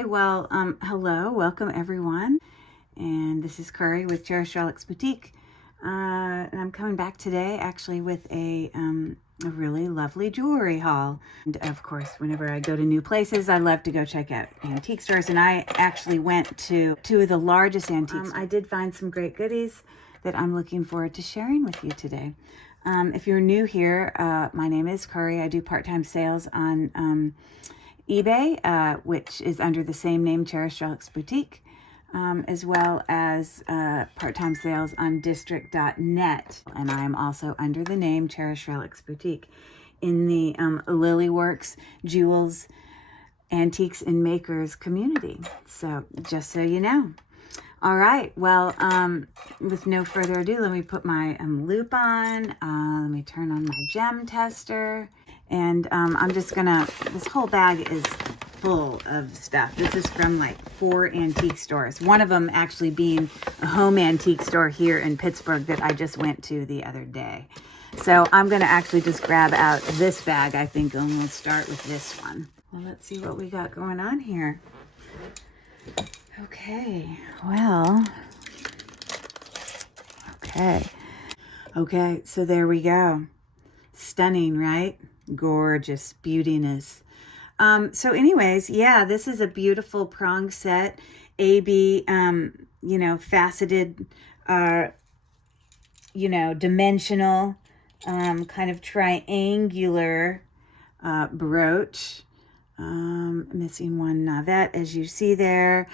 Okay, well, hello, welcome everyone. And this is Curry with Cherished Relics Boutique. And I'm coming back today actually with a really lovely jewelry haul. And of course, whenever I go to new places, I love to go check out antique stores. And I actually went to two of the largest antique stores. I did find some great goodies that I'm looking forward to sharing with you today. If you're new here, my name is Curry. I do part-time sales on eBay, which is under the same name, Cherished Relics Boutique, as well as part-time sales on district.net. And I'm also under the name Cherished Relics Boutique in the Lilyworks Jewels, Antiques and Makers community. So just so you know. All right, well, with no further ado, let me put my loop on. Let me turn on my gem tester. And I'm just gonna, this whole bag is full of stuff. This is from like 4 antique stores. One of them actually being a home antique store here in Pittsburgh that I just went to the other day. So I'm gonna actually just grab out this bag, I think, and we'll start with this one. Well, let's see what we got going on here. Okay, well, okay, so there we go. Stunning, right? Gorgeous beautiness. So anyways, yeah, this is a beautiful prong set, AB, faceted, dimensional, kind of triangular brooch. Missing one navet, as you see there.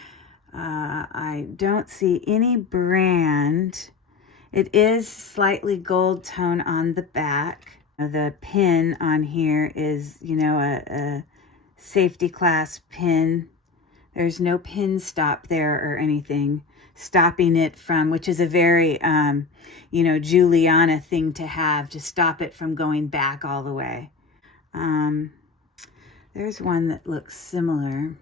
I don't see any brand. It is slightly gold tone on the back. The pin on here is, a safety class pin. There's no pin stop there or anything stopping it from, which is a very, Juliana thing to have, to stop it from going back all the way. There's one that looks similar.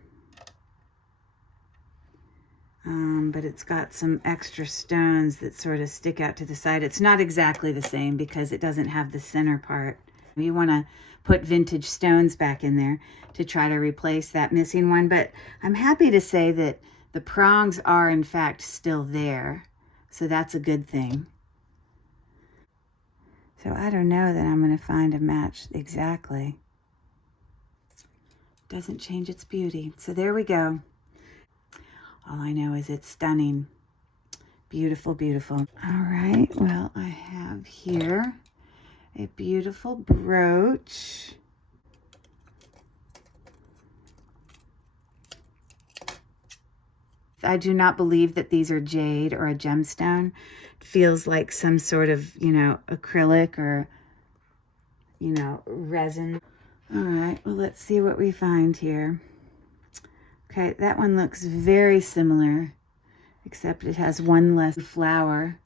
But it's got some extra stones that sort of stick out to the side. It's not exactly the same because it doesn't have the center part. You want to put vintage stones back in there to try to replace that missing one. But I'm happy to say that the prongs are in fact still there. So that's a good thing. So I don't know that I'm going to find a match exactly. Doesn't change its beauty. So there we go. All I know is it's stunning. Beautiful, beautiful. All right, well, I have here a beautiful brooch. I do not believe that these are jade or a gemstone. It feels like some sort of, acrylic or, resin. All right, well, let's see what we find here. Okay, that one looks very similar, except it has one less flower.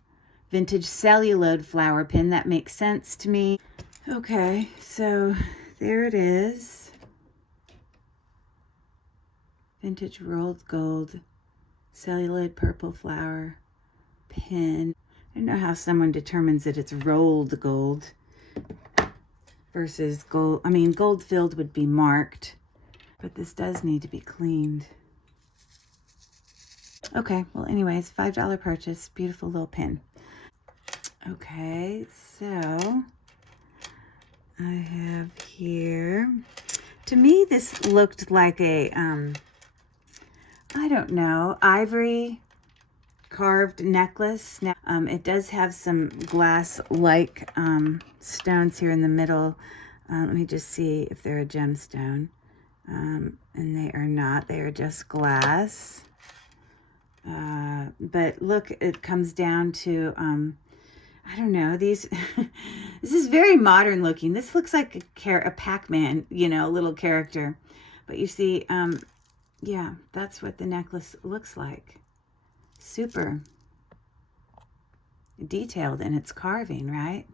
Vintage celluloid flower pin, that makes sense to me. Okay, so there it is. Vintage rolled gold, celluloid purple flower pin. I don't know how someone determines that it's rolled gold versus gold. I mean, gold filled would be marked. But this does need to be cleaned. Okay, well anyways, $5 purchase. Beautiful little pin. Okay, so I have here, to me this looked like a, I don't know, ivory carved necklace. Now, it does have some glass-like stones here in the middle. Let me just see if they're a gemstone. And they are not, they are just glass. But look, it comes down to, I don't know, these, this is very modern looking. This looks like a Pac-Man, little character. But you see, yeah, that's what the necklace looks like. Super detailed in its carving, right?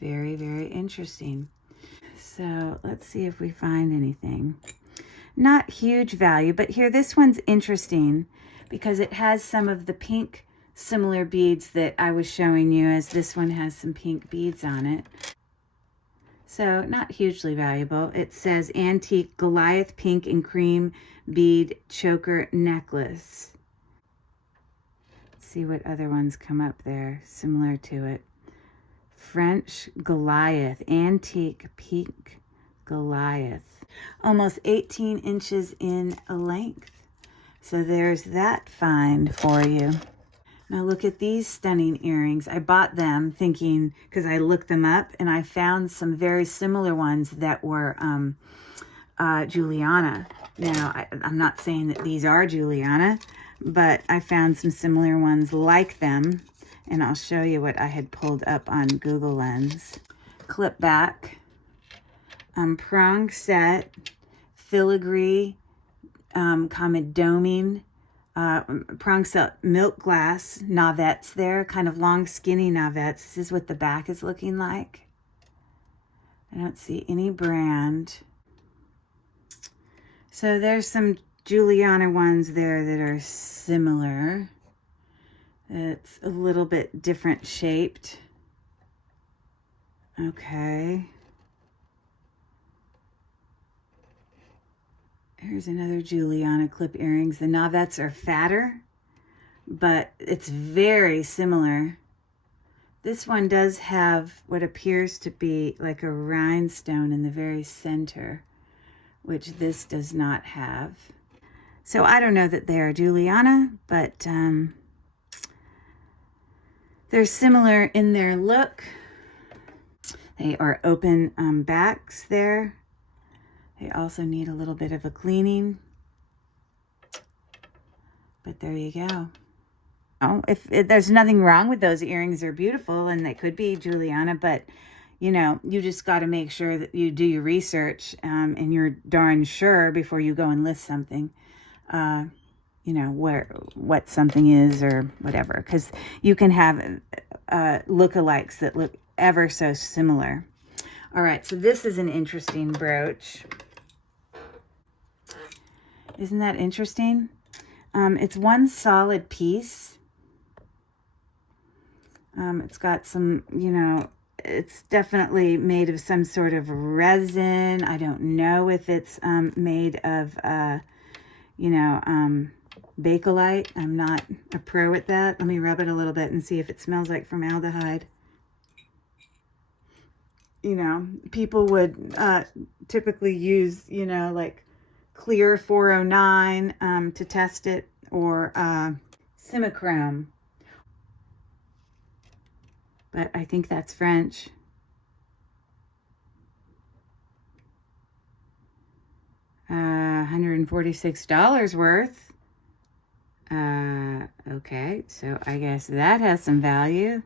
Very, very interesting. So let's see if we find anything. Not huge value, but here, this one's interesting because it has some of the pink similar beads that I was showing you, as this one has some pink beads on it. So not hugely valuable. It says antique Goliath pink and cream bead choker necklace. Let's see what other ones come up there similar to it. French Goliath, antique pink Goliath. Almost 18 inches in length. So there's that find for you. Now look at these stunning earrings. I bought them thinking, because I looked them up, and I found some very similar ones that were Juliana. Now, I'm not saying that these are Juliana, but I found some similar ones like them, and I'll show you what I had pulled up on Google Lens. Clip back, prong set, filigree, comedoming, prong set milk glass navettes there, kind of long skinny navettes. This is what the back is looking like. I don't see any brand. So there's some Juliana ones there that are similar. It's a little bit different shaped. Okay. Here's another Juliana clip earrings. The navettes are fatter, but it's very similar. This one does have what appears to be like a rhinestone in the very center, which this does not have. So I don't know that they are Juliana, but they're similar in their look. They are open backs there. They also need a little bit of a cleaning. But there you go. Oh, if there's nothing wrong with those earrings, they're beautiful and they could be Juliana, but you know, you just got to make sure that you do your research and you're darn sure before you go and list something, you know, what something is or whatever, because you can have lookalikes that look ever so similar. All right, so this is an interesting brooch. Isn't that interesting? It's one solid piece. It's got some, you know, it's definitely made of some sort of resin. I don't know if it's made of, you know, bakelite. I'm not a pro at that. Let me rub it a little bit and see if it smells like formaldehyde. You know, people would typically use, you know, like clear 409 to test it, or simichrome. But I think that's French. $146 worth. Okay, so I guess that has some value.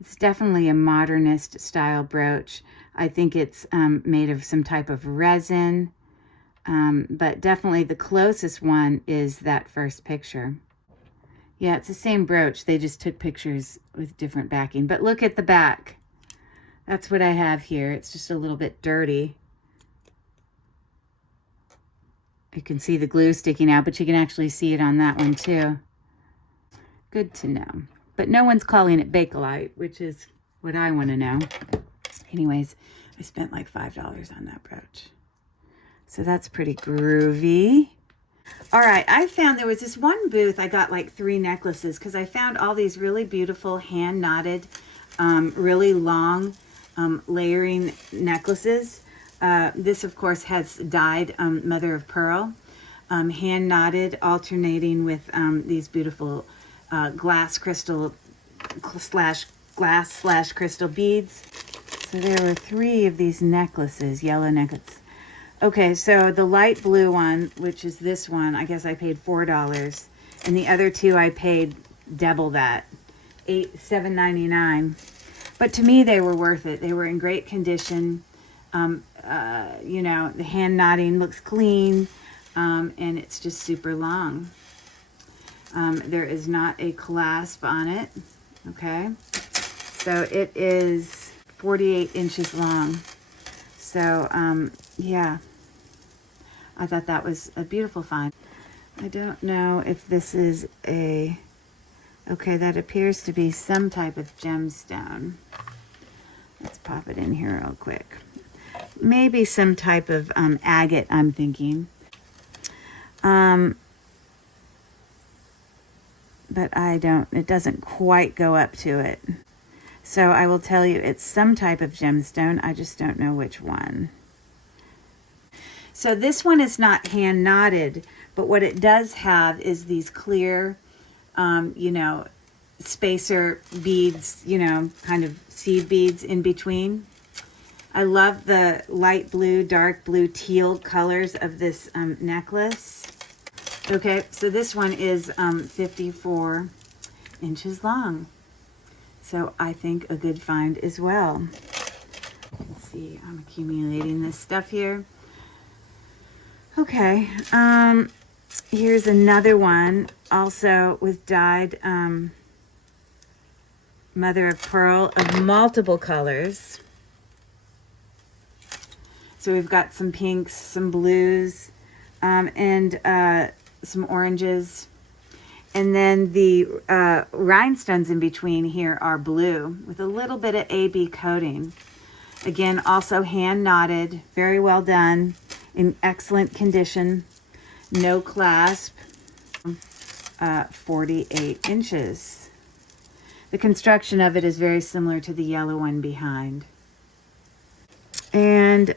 It's definitely a modernist style brooch. I think it's made of some type of resin, but definitely the closest one is that first picture. Yeah, it's the same brooch. They just took pictures with different backing. But look at the back. That's what I have here. It's just a little bit dirty. You can see the glue sticking out, but you can actually see it on that one too. Good to know. But no one's calling it bakelite, which is what I want to know. Anyways, I spent like $5 on that brooch. So that's pretty groovy. All right, I found there was this one booth. I got like 3 necklaces because I found all these really beautiful hand knotted, really long layering necklaces. This, of course, has dyed mother of pearl, hand knotted, alternating with these beautiful glass crystal glass crystal beads. So there were 3 of these necklaces, yellow necklaces. Okay, so the light blue one, which is this one, I guess I paid $4, and the other 2 I paid double that, $7.99. But to me, they were worth it. They were in great condition. You know, the hand knotting looks clean, and it's just super long. There is not a clasp on it. Okay, so it is 48 inches long. So yeah, I thought that was a beautiful find. I don't know if this is a, okay, that appears to be some type of gemstone. Let's pop it in here real quick. maybe some type of agate, I'm thinking. But it doesn't quite go up to it. So I will tell you it's some type of gemstone. I just don't know which one. So this one is not hand knotted, but what it does have is these clear, spacer beads, kind of seed beads in between. I love the light blue, dark blue, teal colors of this necklace. Okay, so this one is 54 inches long. So I think a good find as well. Let's see, I'm accumulating this stuff here. Okay, here's another one, also with dyed mother of pearl of multiple colors. So we've got some pinks, some blues, and some oranges. And then the rhinestones in between here are blue with a little bit of AB coating. Again, also hand knotted, very well done, in excellent condition, no clasp, 48 inches. The construction of it is very similar to the yellow one behind. And,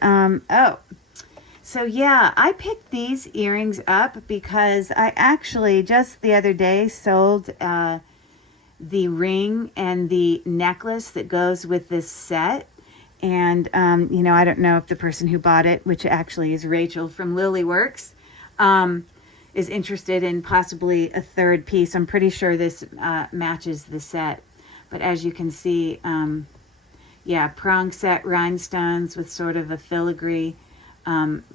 so yeah, I picked these earrings up because I actually just the other day sold the ring and the necklace that goes with this set. And, I don't know if the person who bought it, which actually is Rachel from Lilyworks, is interested in possibly a third piece. I'm pretty sure this matches the set. But as you can see, prong set rhinestones with sort of a filigree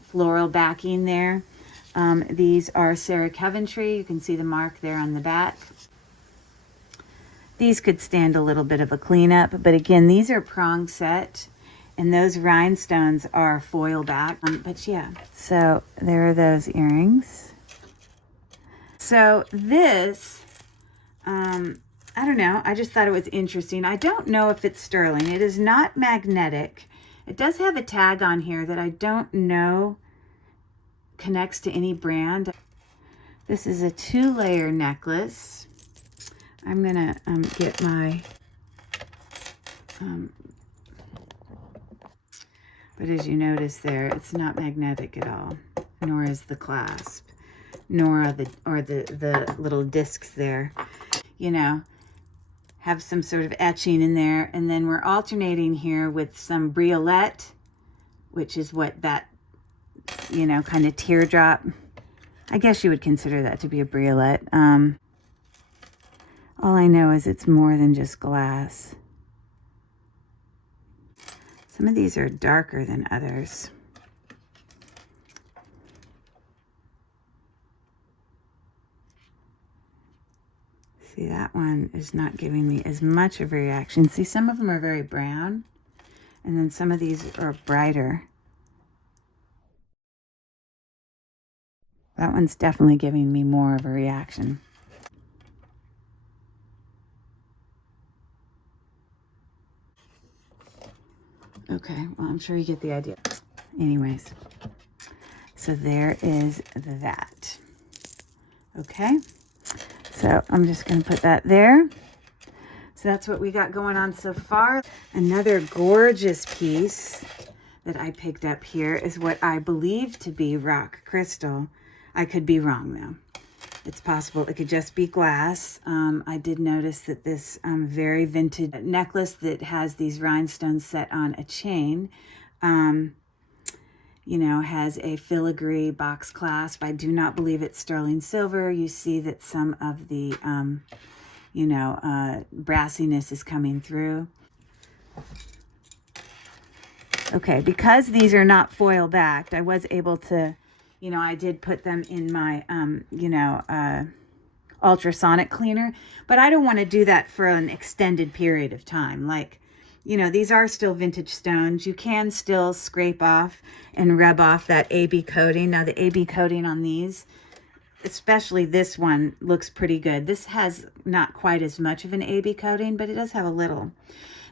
floral backing there. These are Sarah Coventry. You can see the mark there on the back. These could stand a little bit of a cleanup, but again, these are prong set, and those rhinestones are foil back. But yeah, so there are those earrings. So this, I don't know, I just thought it was interesting. I don't know if it's sterling. It is not magnetic. It does have a tag on here that I don't know connects to any brand. This is a 2-layer necklace. I'm gonna get my, but as you notice there, it's not magnetic at all, nor is the clasp, nor are the little discs there. Have some sort of etching in there, and then we're alternating here with some briolette, which is what that, kind of teardrop. I guess you would consider that to be a briolette. All I know is it's more than just glass. Some of these are darker than others. See, that one is not giving me as much of a reaction. See, some of them are very brown, and then some of these are brighter. That one's definitely giving me more of a reaction. Okay, well, I'm sure you get the idea. Anyways, so there is that. Okay, so I'm just going to put that there. So that's what we got going on so far. Another gorgeous piece that I picked up here is what I believe to be rock crystal. I could be wrong, though. It's possible it could just be glass. I did notice that this very vintage necklace that has these rhinestones set on a chain, has a filigree box clasp. I do not believe it's sterling silver. You see that some of the, brassiness is coming through. Okay, because these are not foil backed, I was able to, I did put them in my, ultrasonic cleaner, but I don't want to do that for an extended period of time. Like, these are still vintage stones. You can still scrape off and rub off that AB coating. Now, the AB coating on these, especially this one, looks pretty good. This has not quite as much of an AB coating, but it does have a little.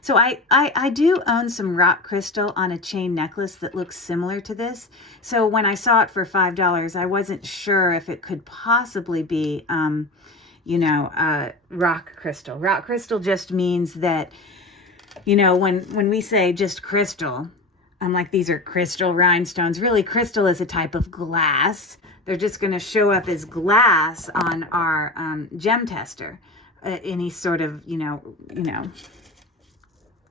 So I do own some rock crystal on a chain necklace that looks similar to this. So when I saw it for $5, I wasn't sure if it could possibly be, rock crystal. Rock crystal just means that, when we say just crystal, like these are crystal rhinestones. Really, crystal is a type of glass. They're just going to show up as glass on our gem tester. Any sort of,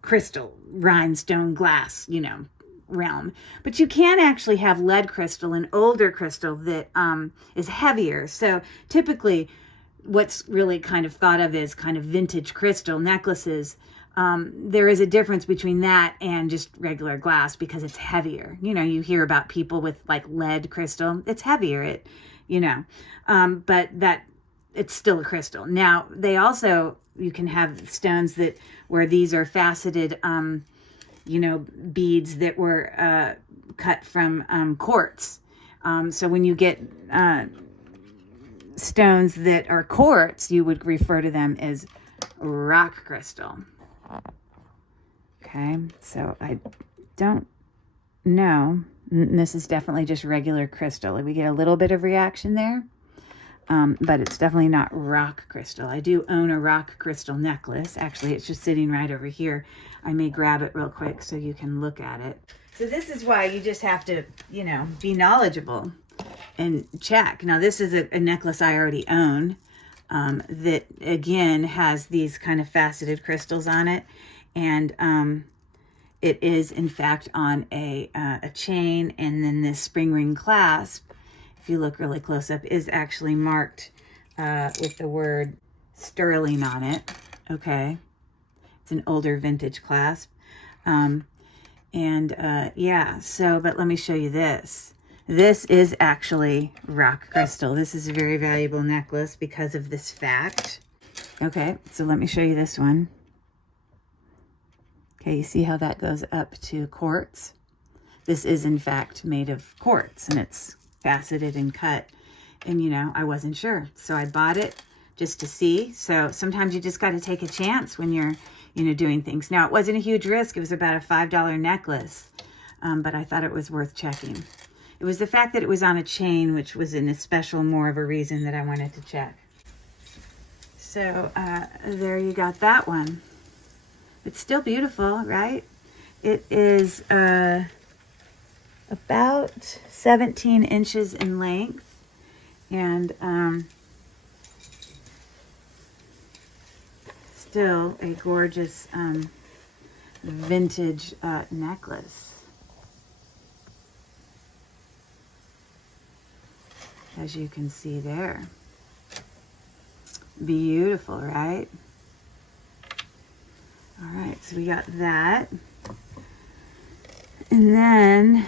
crystal, rhinestone, glass, realm. But you can actually have lead crystal, an older crystal that is heavier. So typically what's really kind of thought of as kind of vintage crystal necklaces, there is a difference between that and just regular glass because it's heavier. You hear about people with like lead crystal. It's heavier, but that it's still a crystal. Now, you can have stones where these are faceted, beads that were cut from quartz. So when you get stones that are quartz, you would refer to them as rock crystal. Okay, so I don't know. This is definitely just regular crystal. We get a little bit of reaction there. But it's definitely not rock crystal. I do own a rock crystal necklace. Actually, it's just sitting right over here. I may grab it real quick so you can look at it. So this is why you just have to, be knowledgeable and check. Now, this is a necklace I already own that, again, has these kind of faceted crystals on it. And it is, in fact, on a chain, and then this spring ring clasp, if you look really close up, is actually marked with the word sterling on it. Okay. It's an older vintage clasp. But let me show you this. This is actually rock crystal. This is a very valuable necklace because of this fact. Okay, so let me show you this one. Okay, you see how that goes up to quartz? This is, in fact, made of quartz, and it's faceted and cut, and I wasn't sure, so I bought it just to see. So sometimes you just got to take a chance when you're doing things. Now, it wasn't a huge risk. It was about a $5 necklace, but I thought it was worth checking. It was the fact that it was on a chain, which was in a special more of a reason that I wanted to check. So there you got that one. It's still beautiful, right? It is about 17 inches in length, and still a gorgeous vintage necklace, as you can see there. Beautiful, right? All right, so we got that, and then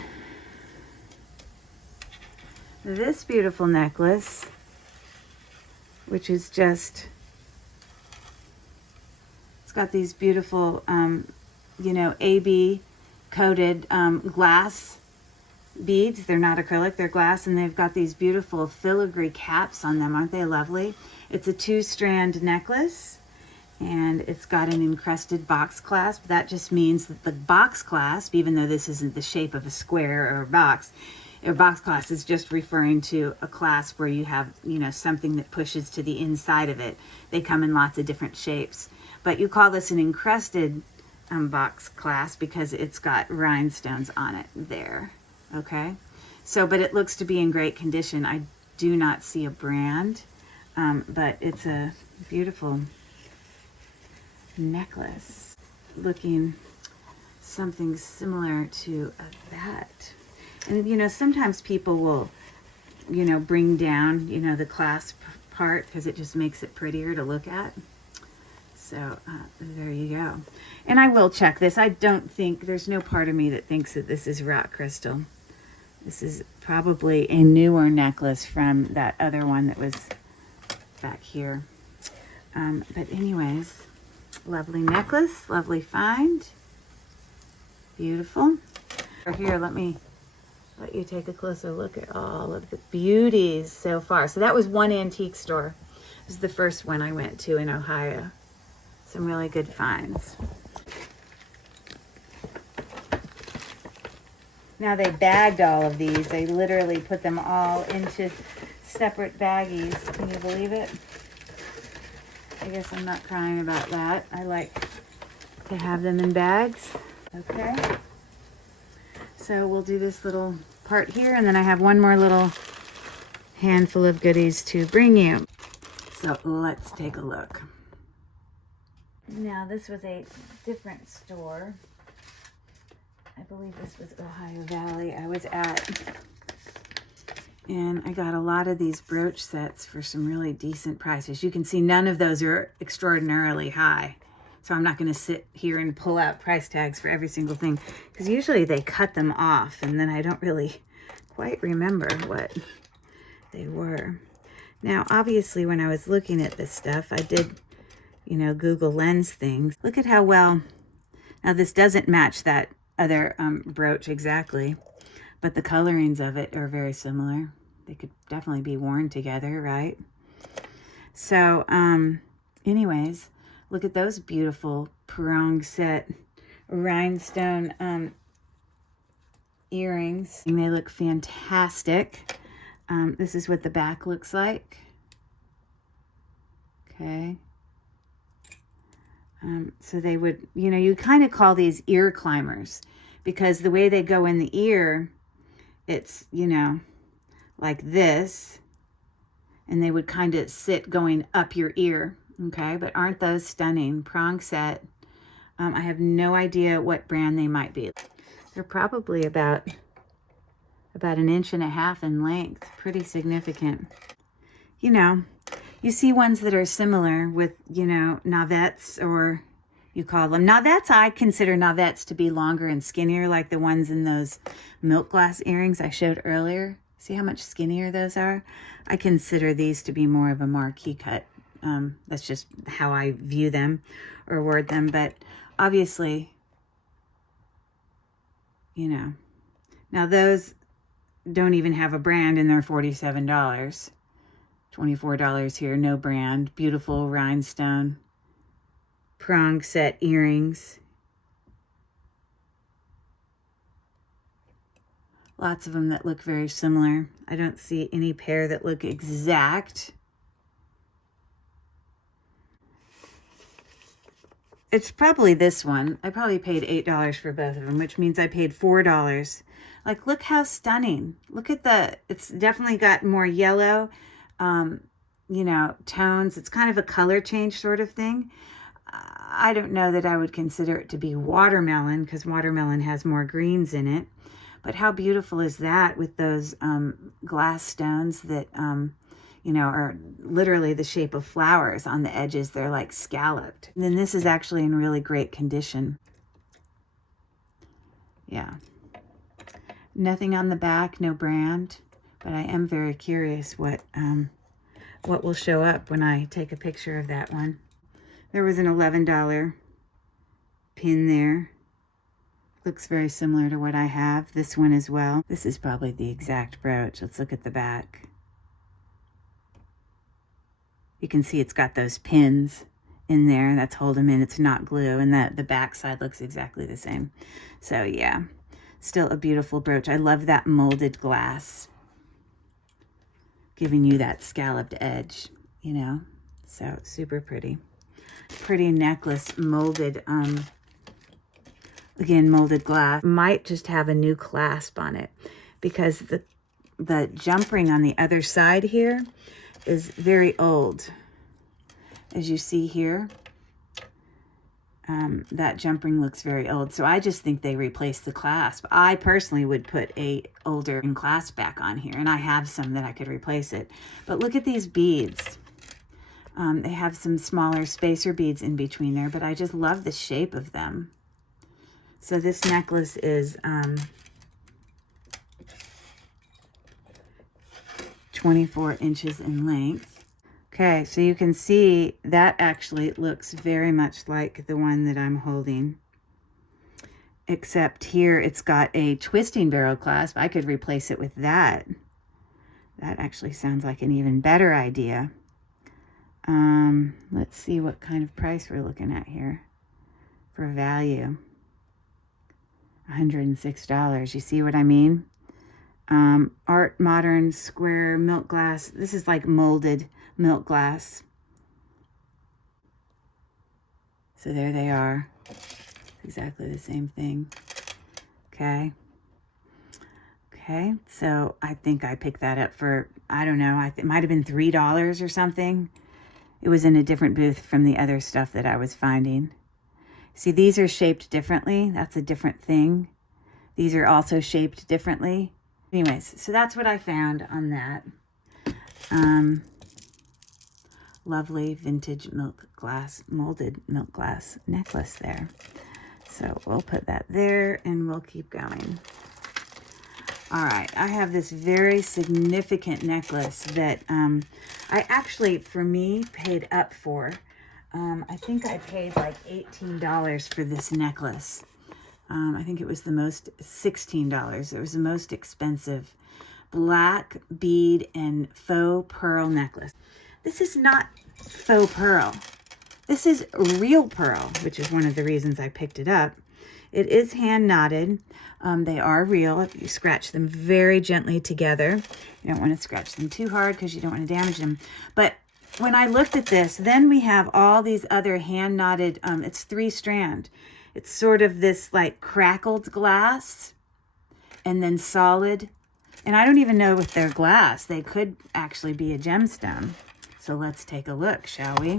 this beautiful necklace, which is just, it's got these beautiful, AB coated glass beads. They're not acrylic, they're glass, and they've got these beautiful filigree caps on them. Aren't they lovely? It's a 2-strand necklace, and it's got an encrusted box clasp. That just means that the box clasp, even though this isn't the shape of a square or a box clasp is just referring to a clasp where you have, something that pushes to the inside of it. They come in lots of different shapes. But you call this an encrusted box clasp because it's got rhinestones on it there. Okay? So, but it looks to be in great condition. I do not see a brand, but it's a beautiful necklace looking something similar to that. And sometimes people will bring down the clasp part because it just makes it prettier to look at. So there you go. And I will check this. I don't think, there's no part of me that thinks that this is rock crystal. This is probably a newer necklace from that other one that was back here. But anyways, lovely necklace, lovely find. Beautiful. Here, let me let you take a closer look at all of the beauties so far. So that was one antique store. This is the first one I went to in Ohio. Some really good finds. Now they bagged all of these. They literally put them all into separate baggies. Can you believe it? I guess I'm not crying about that. I like to have them in bags. Okay. So we'll do this little part here, and then I have one more little handful of goodies to bring you. So let's take a look. Now this was a different store. I believe this was Ohio Valley I was at. And I got a lot of these brooch sets for some really decent prices. You can see none of those are extraordinarily high. So I'm not going to sit here and pull out price tags for every single thing, because usually they cut them off and then I don't really quite remember what they were. Now, obviously, when I was looking at this stuff, I did, you know, Google Lens things. Look at how well, now this doesn't match that other brooch exactly, but the colorings of it are very similar. They could definitely be worn together, right? So, anyways, look at those beautiful prong set rhinestone earrings. And they look fantastic. This is what the back looks like. Okay. So they would, you know, you kind of call these ear climbers, because the way they go in the ear, it's, you know, like this, and they would kind of sit going up your ear. Okay, but aren't those stunning? Prong set. I have no idea what brand they might be. They're probably about 1.5 inches in length. Pretty significant. You know, you see ones that are similar with, you know, navettes, or you call them navettes. I consider navettes to be longer and skinnier, like the ones in those milk glass earrings I showed earlier. See how much skinnier those are? I consider these to be more of a marquee cut. That's just how I view them or word them. But obviously, you know, now those don't even have a brand, and they're $47. $24 here, no brand. Beautiful rhinestone prong set earrings. Lots of them that look very similar. I don't see any pair that look exact. It's probably this one. I probably paid $8 for both of them, which means I paid $4. Like, look how stunning. Look at the, it's definitely got more yellow, you know, tones. It's kind of a color change sort of thing. I don't know that I would consider it to be watermelon, because watermelon has more greens in it. But how beautiful is that with those glass stones that, you know, are literally the shape of flowers on the edges. They're like scalloped. And then this is actually in really great condition. Yeah. Nothing on the back, no brand. But I am very curious what will show up when I take a picture of that one. There was an $11 pin there. Looks very similar to what I have. This one as well. This is probably the exact brooch. Let's look at the back. You can see it's got those pins in there. That's holding them in. It's not glue. And the back side looks exactly the same. So yeah, still a beautiful brooch. I love that molded glass, giving you that scalloped edge, you know. So super pretty. Pretty necklace, molded, again, molded glass. Might just have a new clasp on it, because the jump ring on the other side here is very old. As you see here, that jump ring looks very old. So I just think they replaced the clasp. I personally would put a older clasp back on here, and I have some that I could replace it. But look at these beads. They have some smaller spacer beads in between there, but I just love the shape of them. So this necklace is 24 inches in length. Okay, so you can see that actually looks very much like the one that I'm holding, except here it's got a twisting barrel clasp. I could replace it with that. That actually sounds like an even better idea. Let's see what kind of price we're looking at here for value. $106. You see what I mean? Art Modern Square Milk Glass. This is like molded milk glass. So there they are. Exactly the same thing. Okay. Okay, so I think I picked that up for, I don't know, it might have been $3 or something. It was in a different booth from the other stuff that I was finding. See, these are shaped differently. That's a different thing. These are also shaped differently. Anyways, so that's what I found on that. Lovely vintage milk glass, molded milk glass necklace there. So we'll put that there and we'll keep going. All right, I have this very significant necklace that I actually, for me, paid up for. I think I paid like $18 for this necklace. I think it was the most, $16. It was the most expensive black bead and faux pearl necklace. This is not faux pearl. This is real pearl, which is one of the reasons I picked it up. It is hand knotted. They are real. If you scratch them very gently together, you don't want to scratch them too hard because you don't want to damage them. But when I looked at this, then we have all these other hand knotted, it's 3-strand. It's sort of this like crackled glass and then solid. And I don't even know if they're glass. They could actually be a gemstone. So let's take a look, shall we?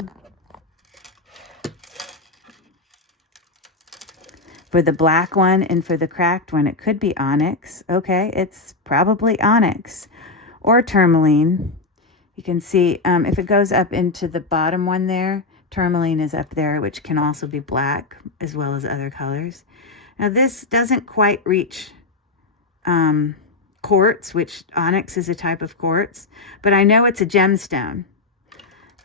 For the black one and for the cracked one, it could be onyx. Okay, it's probably onyx or tourmaline. You can see if it goes up into the bottom one there, tourmaline is up there, which can also be black as well as other colors. Now this doesn't quite reach quartz, which onyx is a type of quartz, but I know it's a gemstone.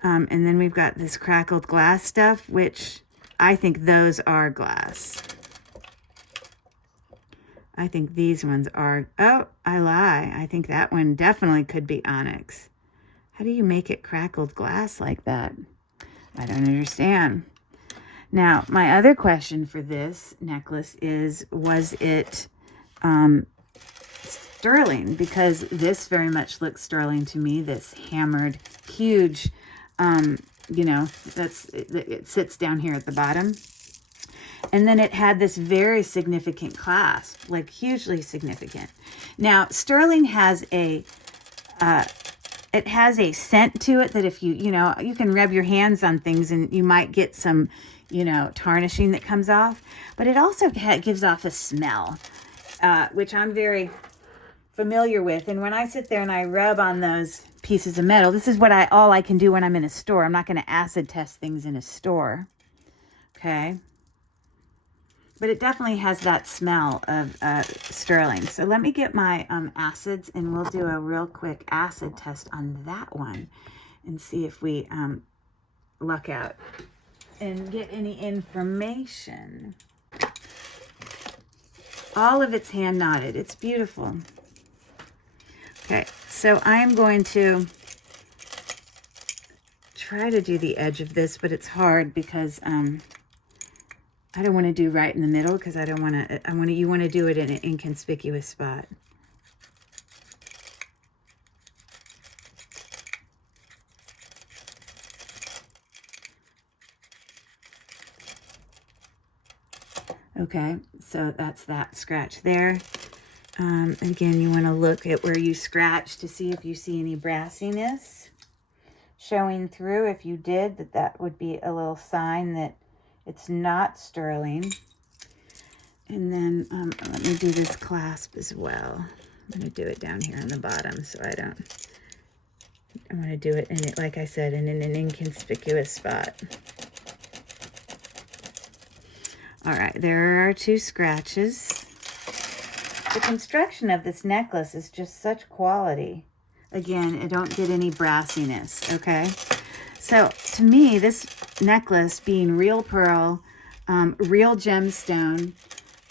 And then we've got this crackled glass stuff, which I think those are glass. I think these ones are, oh, I lie. I think that one definitely could be onyx. How do you make it crackled glass like that? I don't understand. Now, my other question for this necklace is, was it sterling? Because this very much looks sterling to me, this hammered, huge, you know, it sits down here at the bottom. And then it had this very significant clasp, like hugely significant. Now, sterling has a, it has a scent to it that if you know, you can rub your hands on things and you might get some, you know, tarnishing that comes off. But it also gives off a smell, which I'm very familiar with. And when I sit there and I rub on those pieces of metal, this is what all I can do when I'm in a store. I'm not going to acid test things in a store. Okay. But it definitely has that smell of sterling. So let me get my acids and we'll do a real quick acid test on that one and see if we luck out and get any information. All of it's hand knotted. It's beautiful. Okay, so I'm going to try to do the edge of this, but it's hard because I don't want to do right in the middle because I don't want to, you want to do it in an inconspicuous spot. Okay, so that's that scratch there. Again, you want to look at where you scratch to see if you see any brassiness showing through. If you did, that would be a little sign that it's not sterling. And then let me do this clasp as well. I'm going to do it down here on the bottom so I want to do it in it, like I said, in an inconspicuous spot. All right, there are 2 scratches. The construction of this necklace is just such quality. Again, I don't get any brassiness, okay? So to me, this necklace being real pearl, real gemstone,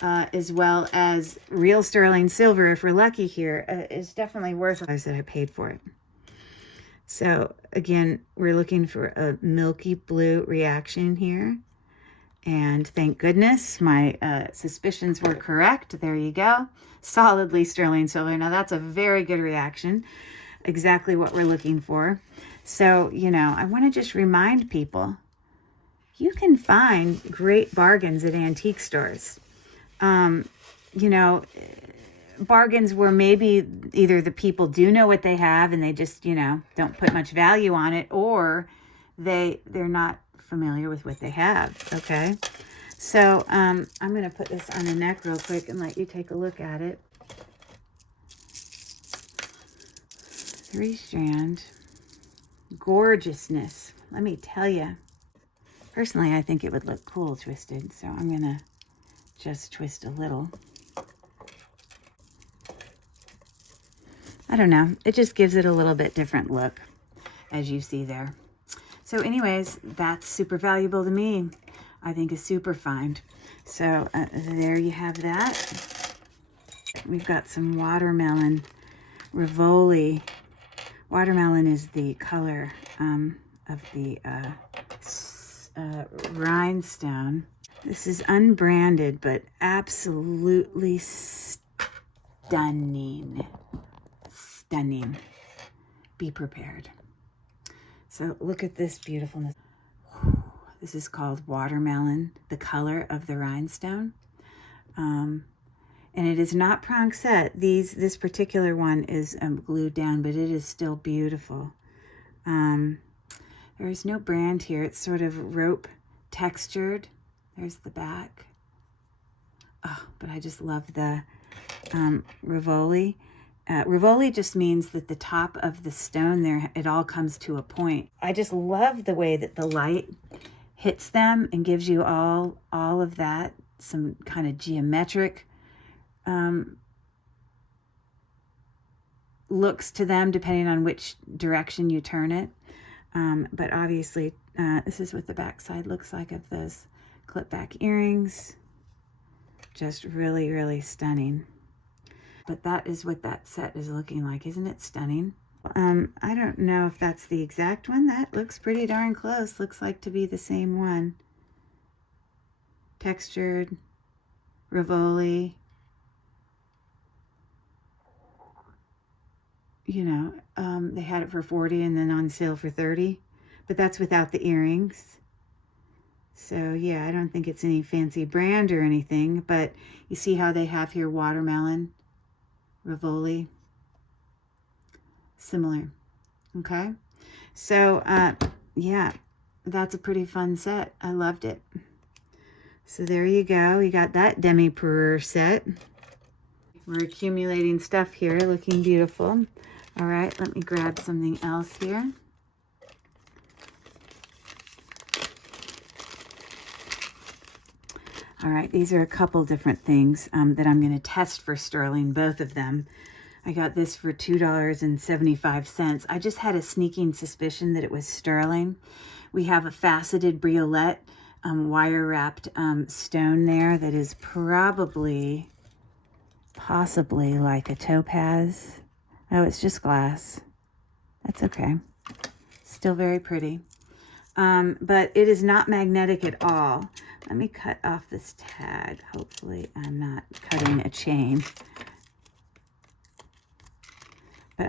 as well as real sterling silver, if we're lucky here, is definitely worth the price that I paid for it. So again, we're looking for a milky blue reaction here. And thank goodness my suspicions were correct. There you go. Solidly sterling silver. Now that's a very good reaction. Exactly what we're looking for. So, you know, I want to just remind people, you can find great bargains at antique stores. You know, bargains where maybe either the people do know what they have and they just, you know, don't put much value on it, or they're not familiar with what they have. Okay. So, I'm going to put this on the neck real quick and let you take a look at it. 3-strand gorgeousness. Let me tell you. Personally, I think it would look cool twisted, so I'm going to just twist a little. I don't know. It just gives it a little bit different look, as you see there. So anyways, that's super valuable to me. I think a super find. So there you have that. We've got some watermelon Rivoli. Watermelon is the color of the rhinestone. This is unbranded, but absolutely stunning. Stunning. Be prepared. So look at this beautifulness. This is called watermelon, the color of the rhinestone. And it is not prong set. This particular one is glued down, but it is still beautiful. There is no brand here. It's sort of rope textured. There's the back. Oh, but I just love the Rivoli. Rivoli just means that the top of the stone there, it all comes to a point. I just love the way that the light hits them and gives you all of that, some kind of geometric looks to them depending on which direction you turn it. But obviously, this is what the back side looks like of those clip back earrings. Just really, really stunning. But that is what that set is looking like. Isn't it stunning? I don't know if that's the exact one. That looks pretty darn close. Looks like to be the same one. Textured, Rivoli. You know, they had it for $40 and then on sale for $30. But that's without the earrings. So yeah, I don't think it's any fancy brand or anything. But you see how they have here watermelon, Rivoli. Similar. Okay. So yeah, that's a pretty fun set. I loved it. So there you go. You got that demi-perure set. We're accumulating stuff here, looking beautiful. All right, let me grab something else here. All right, these are a couple different things that I'm going to test for sterling, both of them. I got this for $2.75. I just had a sneaking suspicion that it was sterling. We have a faceted briolette wire-wrapped stone there that is possibly like a topaz. Oh, it's just glass. That's okay. Still very pretty. But it is not magnetic at all. Let me cut off this tag. Hopefully I'm not cutting a chain. But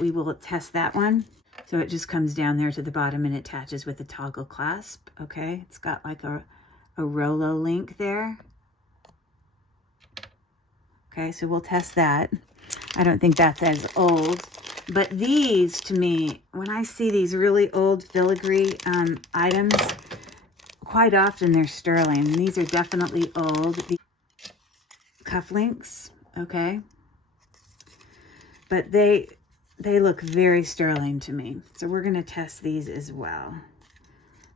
we will test that one. So it just comes down there to the bottom and attaches with a toggle clasp. Okay, it's got like a Rolo link there. Okay, so we'll test that. I don't think that's as old. But these, to me, when I see these really old filigree items, quite often they're sterling. And these are definitely old. The cufflinks, okay? But they look very sterling to me. So we're going to test these as well.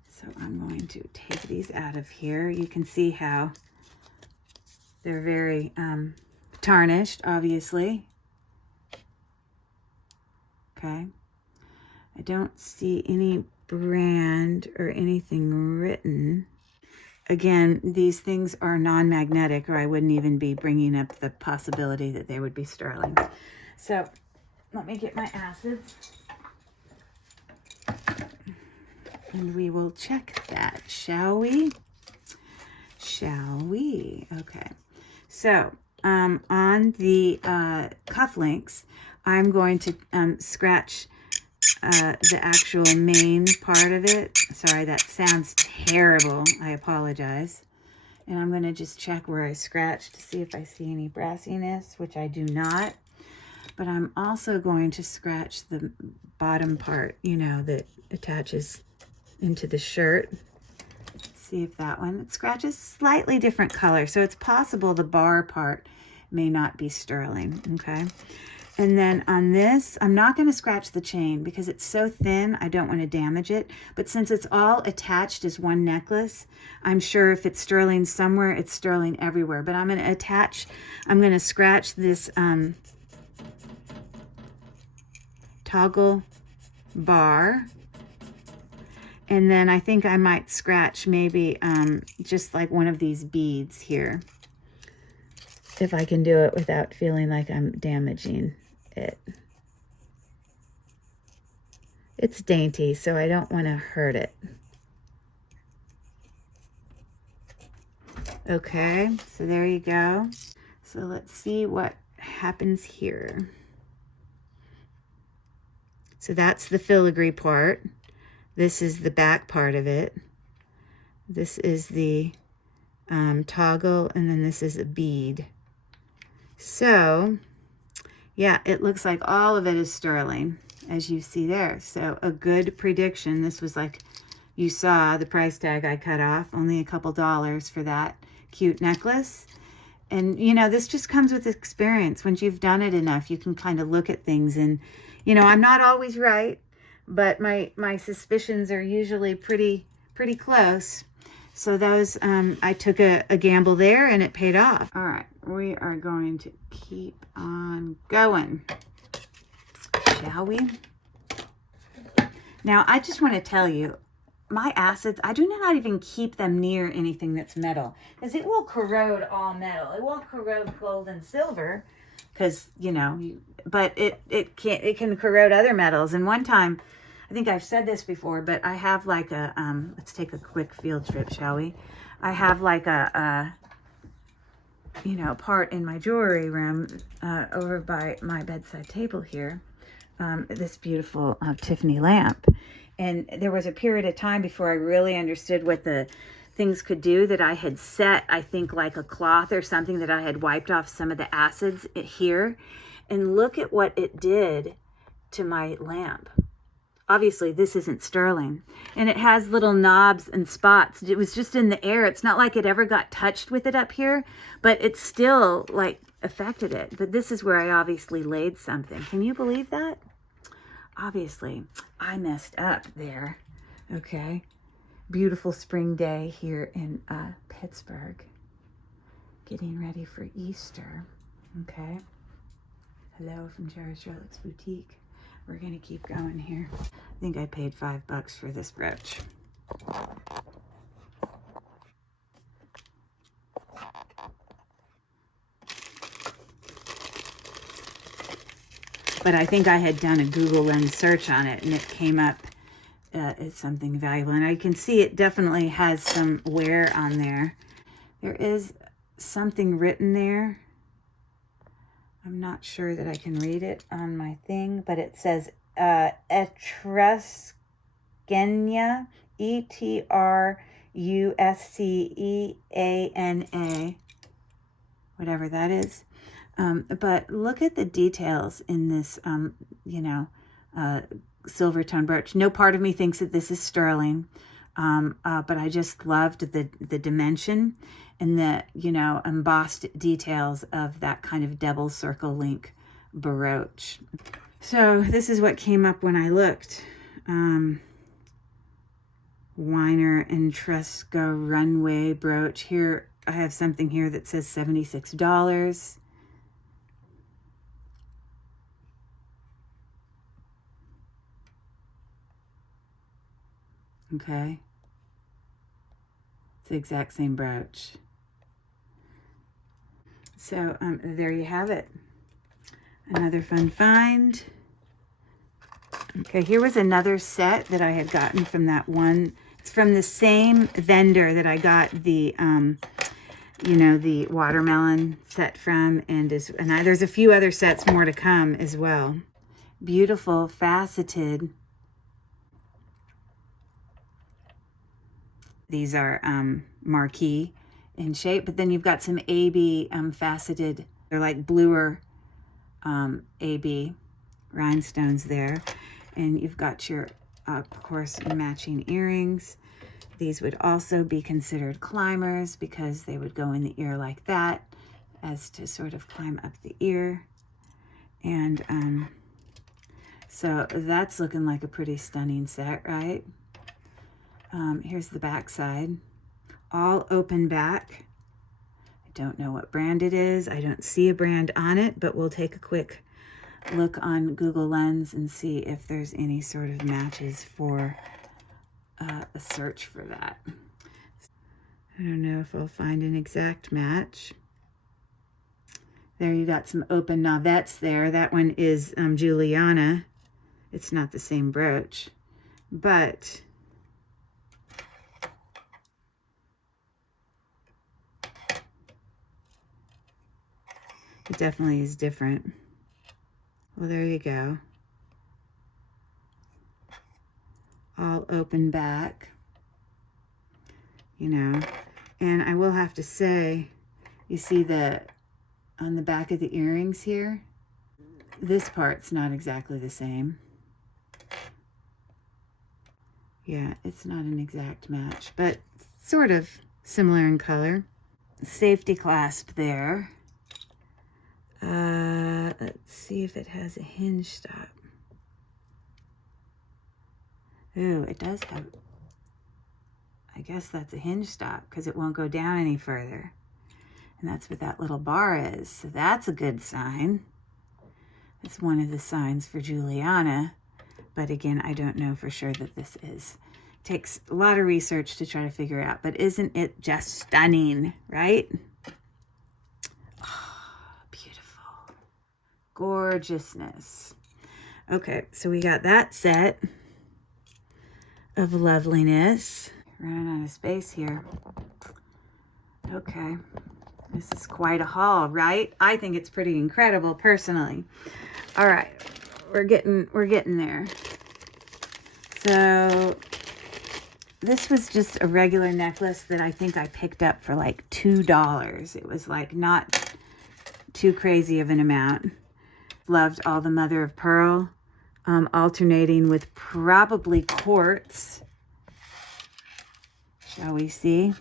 So I'm going to take these out of here. You can see how they're very tarnished, obviously. Okay. I don't see any brand or anything written. Again, these things are non-magnetic, or I wouldn't even be bringing up the possibility that they would be sterling. So let me get my acids. And we will check that, shall we? shall we? Okay. So on the cufflinks, I'm going to scratch the actual main part of it. Sorry, that sounds terrible. I apologize. And I'm going to just check where I scratched to see if I see any brassiness, which I do not. But I'm also going to scratch the bottom part, you know, that attaches into the shirt. See if that one, it scratches slightly different color. So it's possible the bar part may not be sterling, okay? And then on this, I'm not going to scratch the chain because it's so thin, I don't want to damage it. But since it's all attached as one necklace, I'm sure if it's sterling somewhere, it's sterling everywhere. But I'm going to attach, I'm going to scratch this toggle bar. And then I think I might scratch maybe just like one of these beads here, if I can do it without feeling like I'm damaging it. It's dainty, so I don't want to hurt it. Okay, so there you go. So let's see what happens here. So that's the filigree part. This is the back part of it. This is the toggle, and then this is a bead. So, yeah, it looks like all of it is sterling, as you see there. So a good prediction. This was like, you saw the price tag I cut off, only a couple dollars for that cute necklace. And, you know, this just comes with experience. Once you've done it enough, you can kind of look at things. And, you know, I'm not always right, but my suspicions are usually pretty close. So those, I took a gamble there and it paid off. All right, we are going to keep on going, shall we? Now, I just want to tell you, my acids, I do not even keep them near anything that's metal, because it will corrode all metal. It won't corrode gold and silver, because, you know, but it can corrode other metals. And one time, I think I've said this before, but I have like a, let's take a quick field trip, shall we? I have like a you know, part in my jewelry room over by my bedside table here, this beautiful Tiffany lamp. And there was a period of time before I really understood what the things could do, that I had set, I think, like a cloth or something, that I had wiped off some of the acids here. And look at what it did to my lamp. Obviously, this isn't sterling, and it has little knobs and spots. It was just in the air. It's not like it ever got touched with it up here, but it still like affected it. But this is where I obviously laid something. Can you believe that? Obviously, I messed up there. Okay. Beautiful spring day here in Pittsburgh. Getting ready for Easter. Okay. Hello from Cherished Relics Boutique. We're going to keep going here. I think I paid $5 for this brooch. But I think I had done a Google Lens search on it, and it came up as something valuable. And I can see it definitely has some wear on there. There is something written there. I'm not sure that I can read it on my thing, but it says Etruscania, Etrusceana, whatever that is. But look at the details in this, you know, silver tone brooch. No part of me thinks that this is sterling, but I just loved the dimension and the, you know, embossed details of that kind of double circle link brooch. So this is what came up when I looked. Weiner and Tresco Runway brooch. Here, I have something here that says $76. Okay. It's the exact same brooch. So there you have it. Another fun find. Okay, here was another set that I had gotten from that one. It's from the same vendor that I got the you know, the watermelon set from, and there's a few other sets more to come as well. Beautiful faceted. These are marquee in shape, but then you've got some AB faceted. They're like bluer AB rhinestones there, and you've got your of course matching earrings. These would also be considered climbers because they would go in the ear like that, as to sort of climb up the ear. And so that's looking like a pretty stunning set, right? Here's the back side, all open back. I don't know what brand it is. I don't see a brand on it, but we'll take a quick look on Google Lens and see if there's any sort of matches for a search for that. I don't know if I'll find an exact match. There you got some open navettes there. That one is Juliana. It's not the same brooch, but it definitely is different. Well, there you go. All open back, you know. And I will have to say, you see on the back of the earrings here, this part's not exactly the same. Yeah, it's not an exact match, but sort of similar in color. Safety clasp there. Let's see if it has a hinge stop. Ooh, it does have, I guess that's a hinge stop because it won't go down any further. And that's what that little bar is. So that's a good sign. It's one of the signs for Juliana. But again, I don't know for sure that this is. It takes a lot of research to try to figure out. But isn't it just stunning, right? Oh, beautiful. Gorgeousness. Okay, so we got that set of loveliness. Running out of space here. Okay, this is quite a haul, right? I think it's pretty incredible personally. All right, we're getting there. So this was just a regular necklace that I think I picked up for like $2. It was like not too crazy of an amount. Loved all the mother of pearl. Alternating with probably quartz. Shall we see?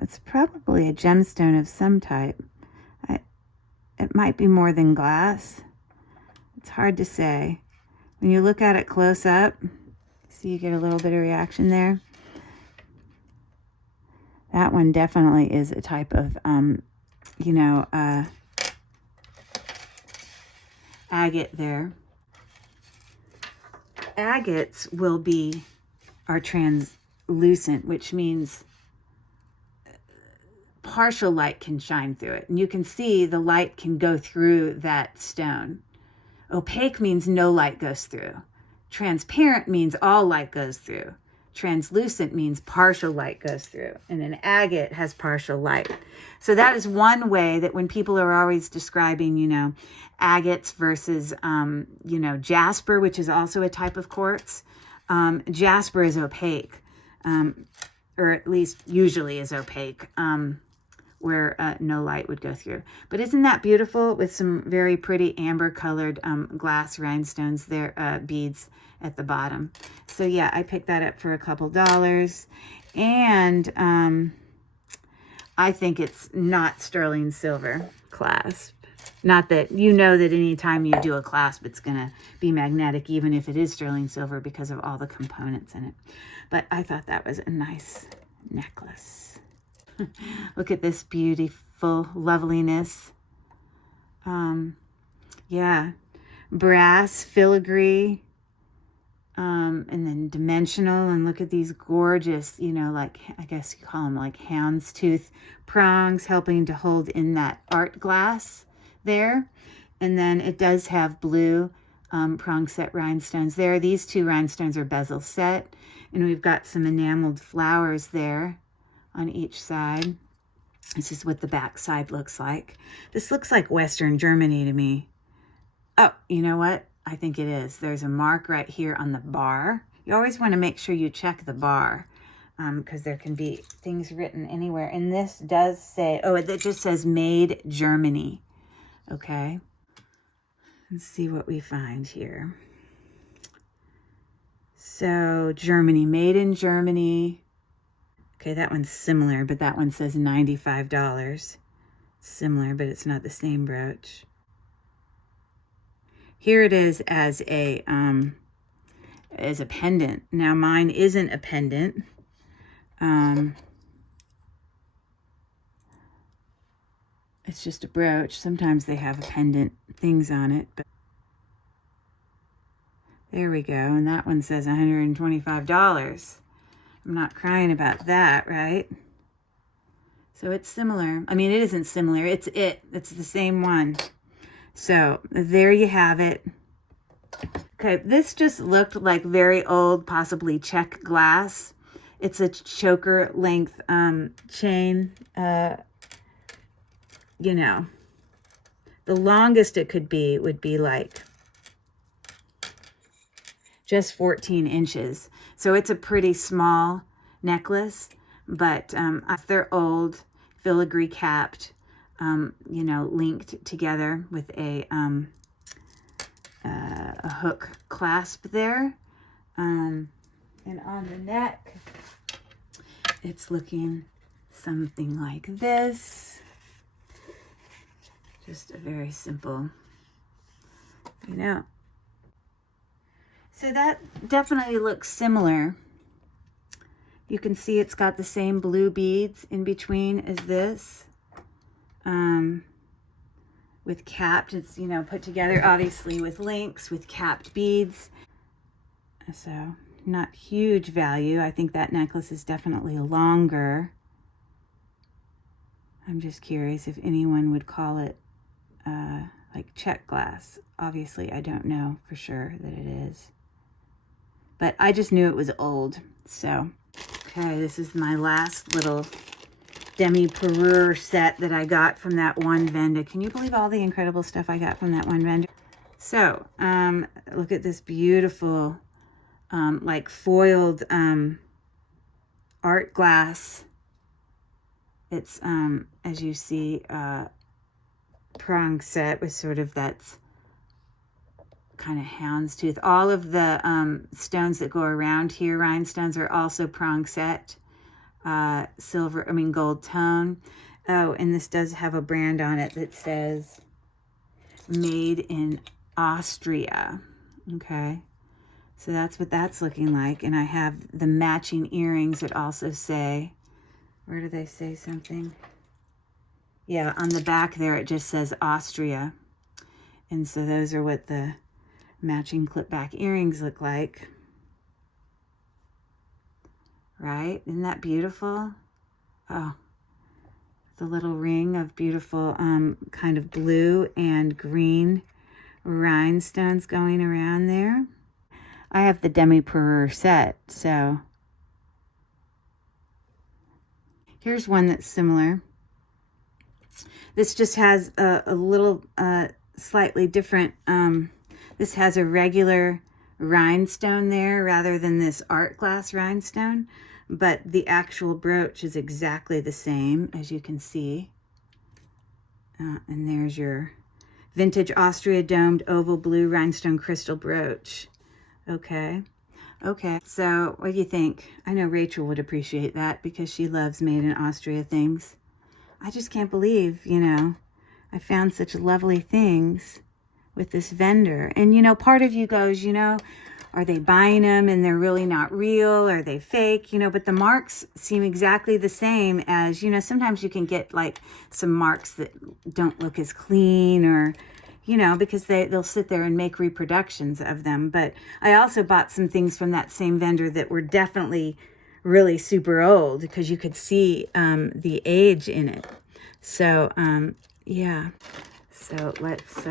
It's probably a gemstone of some type. It might be more than glass. It's hard to say. When you look at it close up, see, you get a little bit of reaction there. That one definitely is a type of you know, agate there. Agates are translucent, which means partial light can shine through it. And you can see the light can go through that stone. Opaque means no light goes through. Transparent means all light goes through. Translucent means partial light goes through, and an agate has partial light. So that is one way that when people are always describing, you know, agates versus, you know, jasper, which is also a type of quartz. Jasper is opaque, or at least usually is opaque, where no light would go through. But isn't that beautiful with some very pretty amber colored glass rhinestones there, beads at the bottom. So yeah, I picked that up for a couple dollars, and I think it's not sterling silver clasp. Not that you know that anytime you do a clasp, it's going to be magnetic, even if it is sterling silver, because of all the components in it. But I thought that was a nice necklace. Look at this beautiful loveliness. Yeah, brass filigree. And then dimensional, and look at these gorgeous, you know, like, I guess you call them like houndstooth prongs, helping to hold in that art glass there. And then it does have blue prong set rhinestones there. These two rhinestones are bezel set, and we've got some enameled flowers there on each side. This is what the back side looks like. This looks like Western Germany to me. Oh, you know what? I think it is. There's a mark right here on the bar. You always want to make sure you check the bar because there can be things written anywhere. And this does say, oh, it just says Made Germany. Okay. Let's see what we find here. So Germany, made in Germany. Okay, that one's similar, but that one says $95. Similar, but it's not the same brooch. Here it is as a pendant. Now mine isn't a pendant. It's just a brooch. Sometimes they have pendant things on it, but there we go. And that one says $125. I'm not crying about that, right? So it's similar. I mean, it isn't similar. It's the same one. So there you have it. Okay, this just looked like very old, possibly Czech glass. It's a choker length chain. You know, the longest it could be would be like just 14 inches. So it's a pretty small necklace, but they're old, filigree capped, you know, linked together with a hook clasp there. And on the neck, it's looking something like this. Just a very simple, you know. So that definitely looks similar. You can see it's got the same blue beads in between as this. With capped, it's, you know, put together obviously with links, with capped beads. So not huge value. I think that necklace is definitely longer. I'm just curious if anyone would call it like Czech glass. Obviously, I don't know for sure that it is. But I just knew it was old. So, okay, this is my last little demi-parure set that I got from that one vendor. Can you believe all the incredible stuff I got from that one vendor? So, look at this beautiful, like foiled art glass. It's, as you see, prong set with sort of that kind of houndstooth. All of the stones that go around here, rhinestones, are also prong set. Gold tone. Oh, and this does have a brand on it that says made in Austria. Okay. So that's what that's looking like. And I have the matching earrings that also say, where do they say something? Yeah, on the back there, it just says Austria. And so those are what the matching clip back earrings look like. Right? Isn't that beautiful? Oh, the little ring of beautiful kind of blue and green rhinestones going around there. I have the demi-parure set, so here's one that's similar. This just has a little slightly different, this has a regular rhinestone there rather than this art glass rhinestone, but the actual brooch is exactly the same, as you can see. And there's your vintage Austria domed oval blue rhinestone crystal brooch. Okay. Okay, so what do you think? I know Rachel would appreciate that because she loves made in Austria things. I just can't believe, you know, I found such lovely things with this vendor. And, you know, part of you goes, you know, are they buying them and they're really not real? Are they fake? You know, but the marks seem exactly the same as, you know, sometimes you can get like some marks that don't look as clean or, you know, because they'll sit there and make reproductions of them. But I also bought some things from that same vendor that were definitely really super old because you could see the age in it. So, yeah. So let's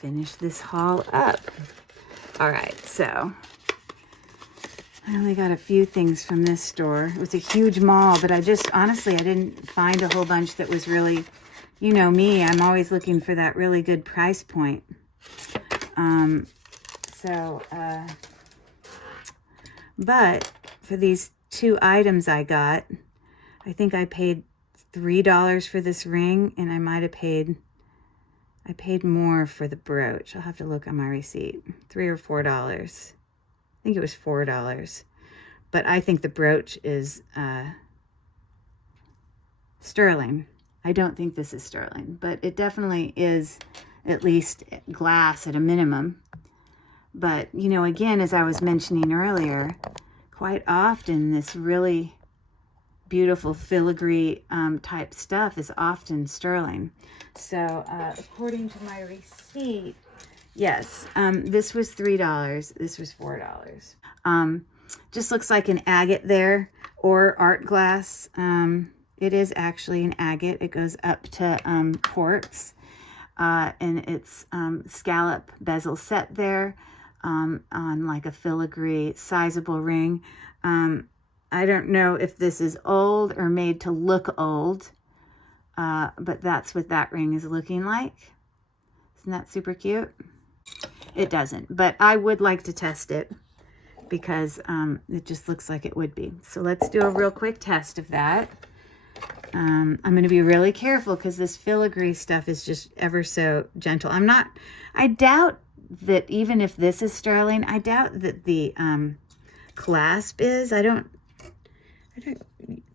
finish this haul up. All right, so I only got a few things from this store. It was a huge mall, but honestly, I didn't find a whole bunch that was really, you know me, I'm always looking for that really good price point. But for these 2 items I got, I think I paid $3 for this ring, and I paid more for the brooch. I'll have to look on my receipt. $3 or $4. I think it was $4. But I think the brooch is sterling. I don't think this is sterling, but it definitely is at least glass at a minimum. But, you know, again, as I was mentioning earlier, quite often this really beautiful filigree type stuff is often sterling. So according to my receipt, yes, this was $3. This was $4. Just looks like an agate there, or art glass. It is actually an agate. It goes up to quartz, and it's scallop bezel set there on like a filigree sizable ring. I don't know if this is old or made to look old, but that's what that ring is looking like. Isn't that super cute? It doesn't, but I would like to test it because it just looks like it would be. So let's do a real quick test of that. I'm going to be really careful because this filigree stuff is just ever so gentle. I doubt that even if this is sterling, I doubt that the clasp is. I don't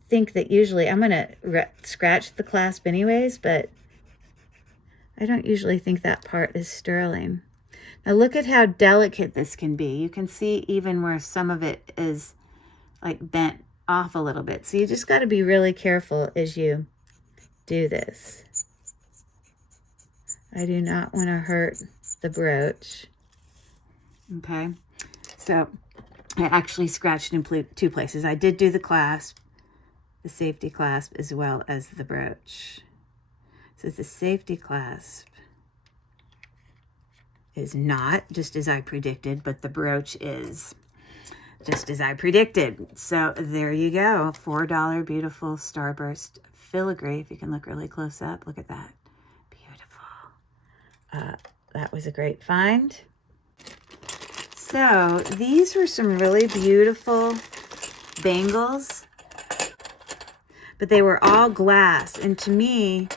think that usually, I'm going to scratch the clasp anyways, but I don't usually think that part is sterling. Now look at how delicate this can be. You can see even where some of it is like bent off a little bit. So you just got to be really careful as you do this. I do not want to hurt the brooch. Okay, so I actually scratched in 2 places. I did do the clasp, the safety clasp, as well as the brooch. So the safety clasp is not just as I predicted, but the brooch is just as I predicted. So there you go. $4 beautiful starburst filigree. If you can look really close up, look at that. Beautiful. That was a great find. So these were some really beautiful bangles, but they were all glass. And to me,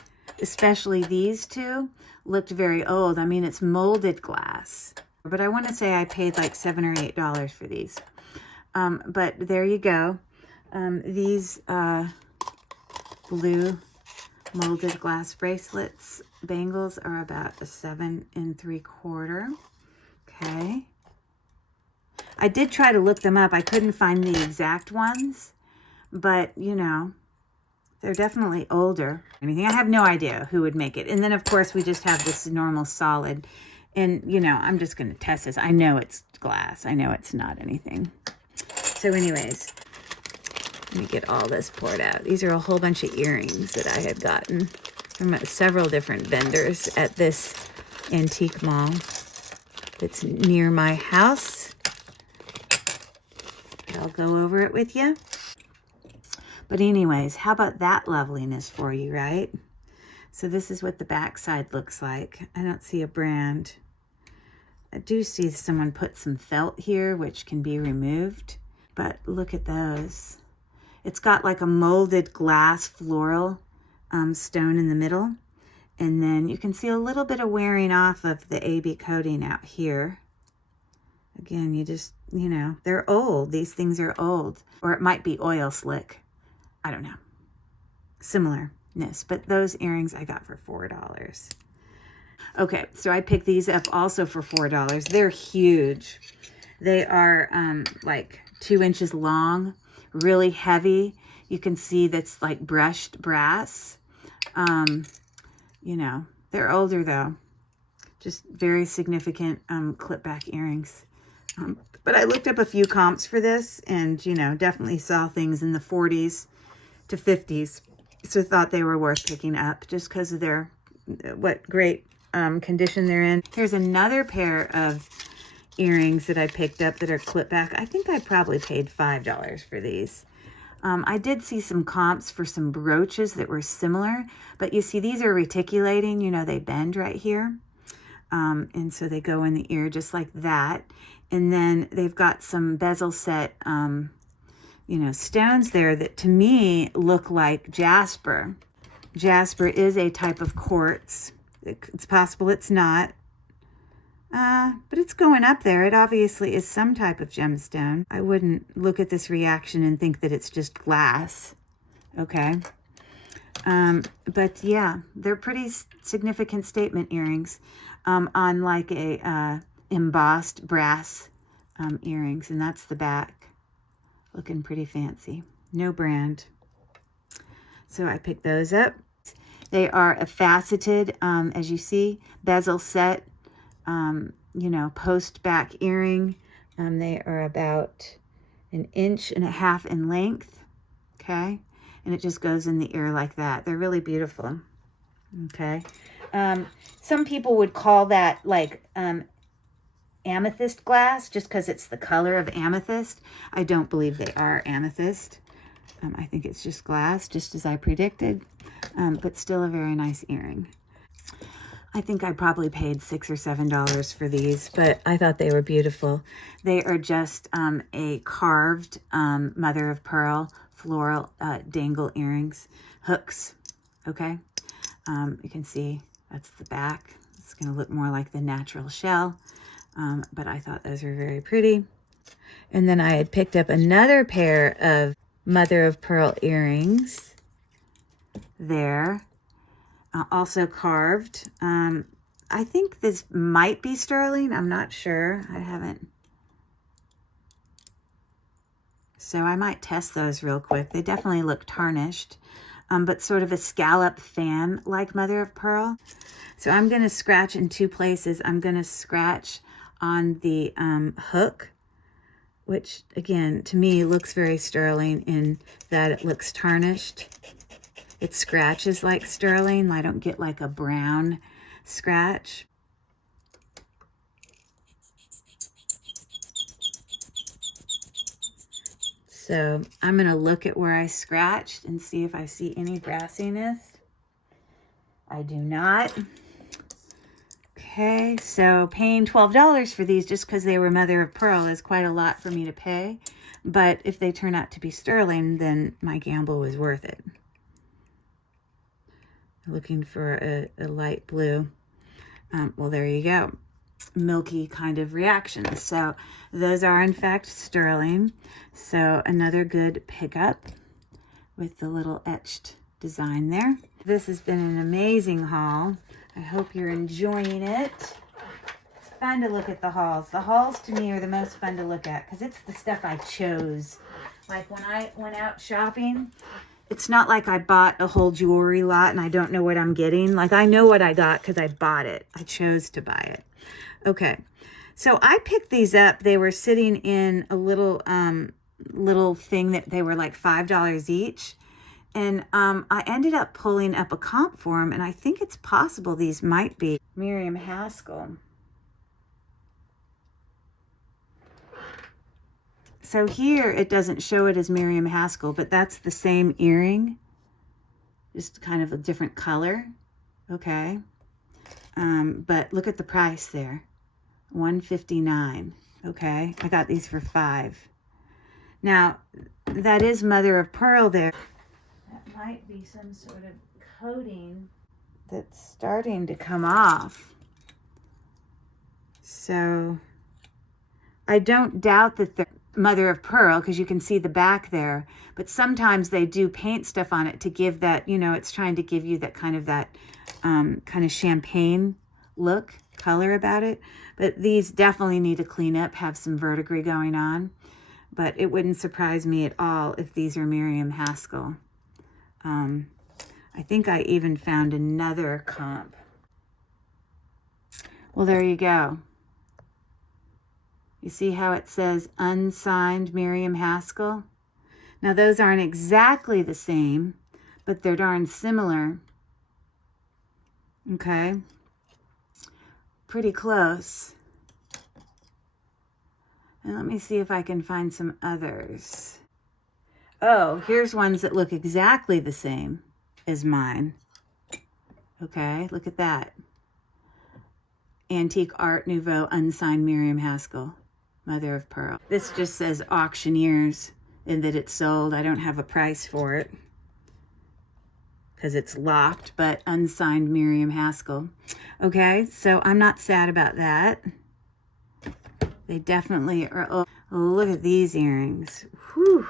especially these 2, looked very old. I mean, it's molded glass, but I want to say I paid like $7 or $8 for these. But there you go. These blue molded glass bracelets, bangles, are about a 7 3/4. Okay. I did try to look them up. I couldn't find the exact ones, but you know, they're definitely older. I have no idea who would make it. And then of course we just have this normal solid, and you know, I'm just going to test this. I know it's glass. I know it's not anything. So anyways, let me get all this poured out. These are a whole bunch of earrings that I had gotten from several different vendors at this antique mall that's near my house. I'll go over it with you. But anyways, how about that loveliness for you, right? So this is what the backside looks like. I don't see a brand. I do see someone put some felt here, which can be removed. But look at those. It's got like a molded glass floral stone in the middle. And then you can see a little bit of wearing off of the AB coating out here. Again, you know, they're old. These things are old. Or it might be oil slick. I don't know. Similarness. But those earrings I got for $4. Okay, so I picked these up also for $4. They're huge. They are like 2 inches long, really heavy. You can see that's like brushed brass. You know, they're older though. Just very significant clip back earrings. But I looked up a few comps for this and, you know, definitely saw things in the 40s to 50s. So thought they were worth picking up just because of their, what great condition they're in. Here's another pair of earrings that I picked up that are clip back. I think I probably paid $5 for these. I did see some comps for some brooches that were similar, but you see these are reticulating, you know, they bend right here. And so they go in the ear just like that. And then they've got some bezel set, you know, stones there that to me look like jasper. Jasper is a type of quartz. It's possible it's not. But it's going up there. It obviously is some type of gemstone. I wouldn't look at this reaction and think that it's just glass. Okay. But yeah, they're pretty significant statement earrings on like a embossed brass earrings. And that's the back. Looking pretty fancy. No brand. So I picked those up. They are a faceted, as you see, bezel set. You know, post back earring. They are about 1.5 inches in length. Okay. And it just goes in the ear like that. They're really beautiful. Okay. Some people would call that like, amethyst glass just because it's the color of amethyst. I don't believe they are amethyst. I think it's just glass, just as I predicted, but still a very nice earring. I think I probably paid $6 or $7 for these, but I thought they were beautiful. They are just a carved mother of pearl floral dangle earrings, hooks, okay? You can see that's the back. It's going to look more like the natural shell, but I thought those were very pretty. And then I had picked up another pair of mother of pearl earrings there. Also carved. I think this might be sterling. I'm not sure. I haven't. So I might test those real quick. They definitely look tarnished, but sort of a scallop fan like mother of pearl. So I'm going to scratch in two places. I'm going to scratch on the hook, which again, to me looks very sterling in that it looks tarnished. It scratches like sterling. I don't get like a brown scratch. So I'm going to look at where I scratched and see if I see any brassiness. I do not. Okay, so paying $12 for these just because they were mother of pearl is quite a lot for me to pay. But if they turn out to be sterling, then my gamble was worth it. Looking for a light blue. Well, there you go. Milky kind of reaction. So those are in fact sterling. So another good pickup with the little etched design there. This has been an amazing haul. I hope you're enjoying it. It's fun to look at the hauls. The hauls to me are the most fun to look at because it's the stuff I chose. Like when I went out shopping, it's not like I bought a whole jewelry lot and I don't know what I'm getting. Like I know what I got because I bought it. I chose to buy it. Okay. So I picked these up. They were sitting in a little thing that they were like $5 each. And I ended up pulling up a comp for them. And I think it's possible these might be Miriam Haskell. So here it doesn't show it as Miriam Haskell, but that's the same earring, just kind of a different color. Okay. But look at the price there, $159. Okay. I got these for $5. Now that is mother of pearl there. That might be some sort of coating that's starting to come off. So I don't doubt that they're mother of pearl because you can see the back there, but sometimes they do paint stuff on it to give that, you know, it's trying to give you that kind of champagne look, color about it. But these definitely need to clean up, have some verdigris going on. But it wouldn't surprise me at all if these are Miriam Haskell. I think I even found another comp. Well, there you go. You see how it says unsigned Miriam Haskell? Now those aren't exactly the same, but they're darn similar. Okay. pretty close. And let me see if I can find some others. Oh, here's ones that look exactly the same as mine. Okay, look at that. Antique Art Nouveau, unsigned Miriam Haskell, mother of pearl. This just says auctioneers and that it's sold. I don't have a price for it because it's locked, but unsigned Miriam Haskell. Okay, so I'm not sad about that. They definitely are. Oh, look at these earrings. Whew.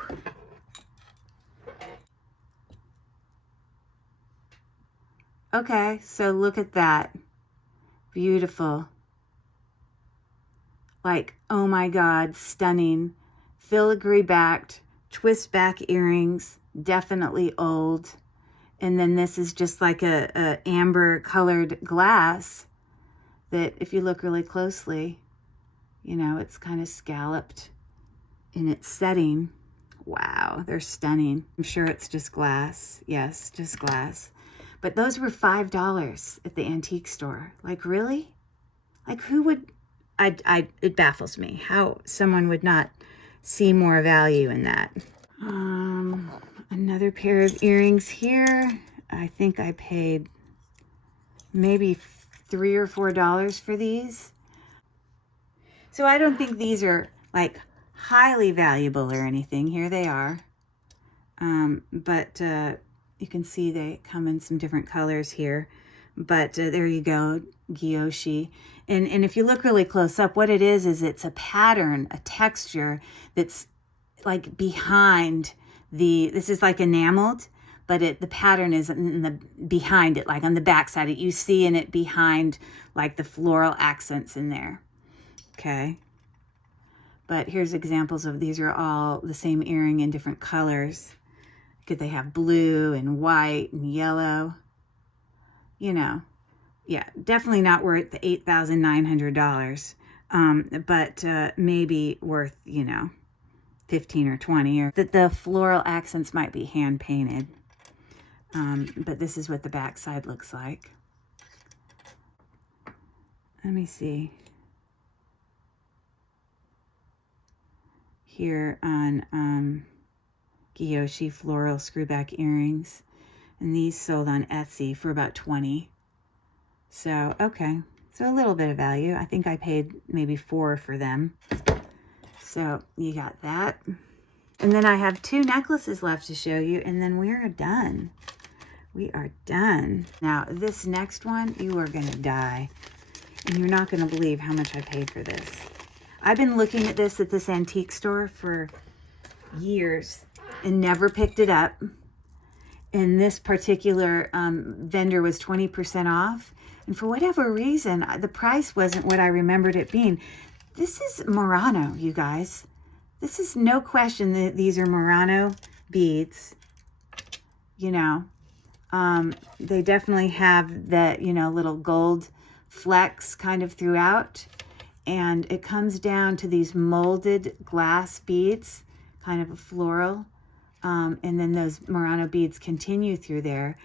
Okay, so look at that. Beautiful. Like, oh my God, stunning. Filigree backed, twist back earrings, definitely old. And then this is just like a amber colored glass that if you look really closely, you know, it's kind of scalloped in its setting. Wow, they're stunning. I'm sure it's just glass. Yes, just glass. But those were $5 at the antique store. Like, really? Like, who would... it baffles me how someone would not see more value in that. Another pair of earrings here. I think I paid maybe $3 or $4 for these. So I don't think these are like highly valuable or anything. Here they are. But you can see they come in some different colors here. But there you go, Gyoshi. And if you look really close up, what it is it's a pattern, a texture that's like behind the, this is like enameled, but the pattern is in the behind it, like on the back side. You see in it behind like the floral accents in there. Okay. But here's examples of, these are all the same earring in different colors. Could they have blue and white and yellow? You know, yeah, definitely not worth the $8,900, but maybe worth, you know, 15 or 20, or that the floral accents might be hand painted. But this is what the back side looks like. Let me see. Here on Gyoshi floral screwback earrings. And these sold on Etsy for about $20. So, okay. So a little bit of value. I think I paid maybe $4 for them. So you got that. And then I have 2 necklaces left to show you, and then we are done. We are done. Now, this next one, you are going to die. And you're not going to believe how much I paid for this. I've been looking at this antique store for years and never picked it up. And this particular vendor was 20% off. And for whatever reason, the price wasn't what I remembered it being. This is Murano, you guys. This is no question that these are Murano beads. You know, they definitely have that, you know, little gold flecks kind of throughout. And it comes down to these molded glass beads, kind of a floral. And then those Murano beads continue through there.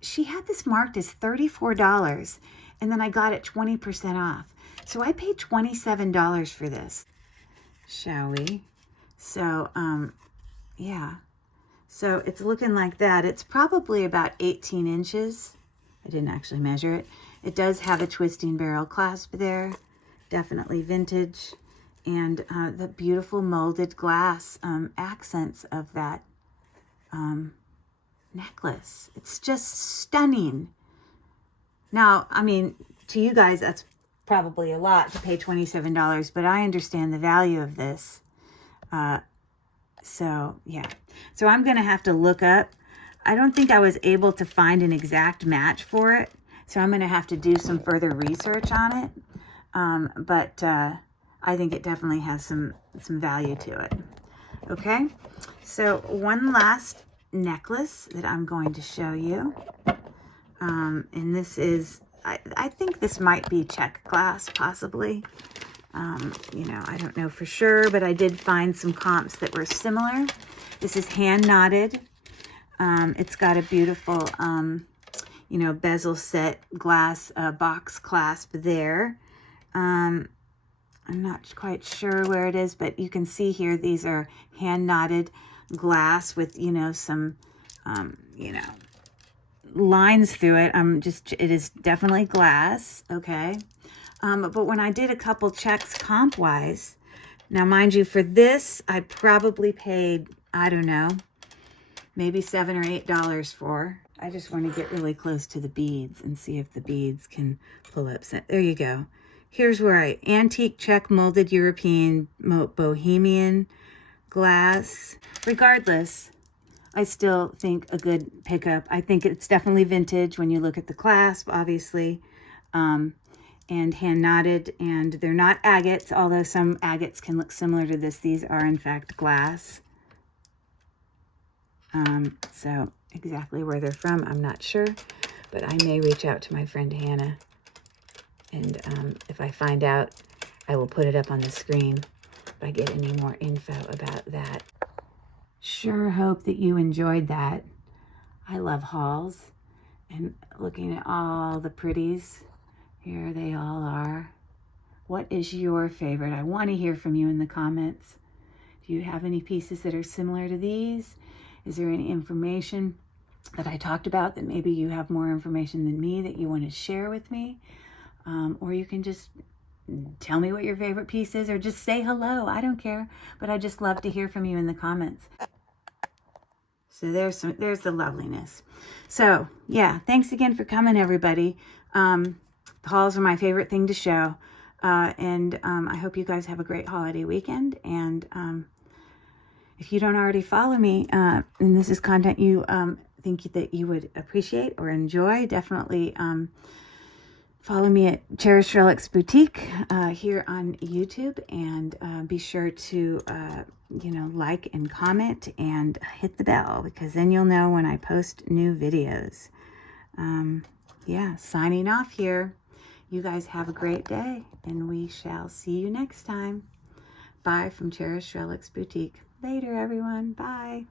She had this marked as $34, and then I got it 20% off. So I paid $27 for this. Shall we? So, yeah. So it's looking like that. It's probably about 18 inches. I didn't actually measure it. It does have a twisting barrel clasp there. Definitely vintage. And the beautiful molded glass accents of that necklace. It's just stunning. Now, I mean, to you guys, that's probably a lot to pay $27, but I understand the value of this. So, yeah. So I'm going to have to look up. I don't think I was able to find an exact match for it, so I'm going to have to do some further research on it. But I think it definitely has some value to it. Okay, so one last necklace that I'm going to show you. And this is, I think this might be Czech glass, possibly. You know, I don't know for sure, but I did find some comps that were similar. This is hand knotted. It's got a beautiful, you know, bezel set glass box clasp there. I'm not quite sure where it is, but you can see here, these are hand knotted glass with, you know, some, you know, lines through it. It is definitely glass, okay? But when I did a couple checks comp-wise, now mind you, for this, I probably paid, I don't know, maybe $7 or $8 for. I just want to get really close to the beads and see if the beads can pull up. So, there you go. Here's where antique Czech molded European Bohemian glass. Regardless, I still think a good pickup. I think it's definitely vintage when you look at the clasp, obviously, and hand knotted, and they're not agates, although some agates can look similar to this. These are in fact glass. So exactly where they're from, I'm not sure, but I may reach out to my friend Hannah, and if I find out, I will put it up on the screen if I get any more info about that. Sure hope that you enjoyed that. I love hauls, and looking at all the pretties. Here they all are. What is your favorite? I want to hear from you in the comments. Do you have any pieces that are similar to these? Is there any information that I talked about that maybe you have more information than me that you want to share with me? Or you can just tell me what your favorite piece is, or just say hello. I don't care, but I just love to hear from you in the comments. So there's the loveliness. So yeah, thanks again for coming, everybody. The hauls are my favorite thing to show. And I hope you guys have a great holiday weekend. And if you don't already follow me, and this is content you think that you would appreciate or enjoy, definitely follow me at Cherished Relics Boutique here on YouTube, and be sure to you know, like and comment and hit the bell, because then you'll know when I post new videos. Yeah, signing off here. You guys have a great day, and we shall see you next time. Bye from Cherished Relics Boutique. Later, everyone. Bye.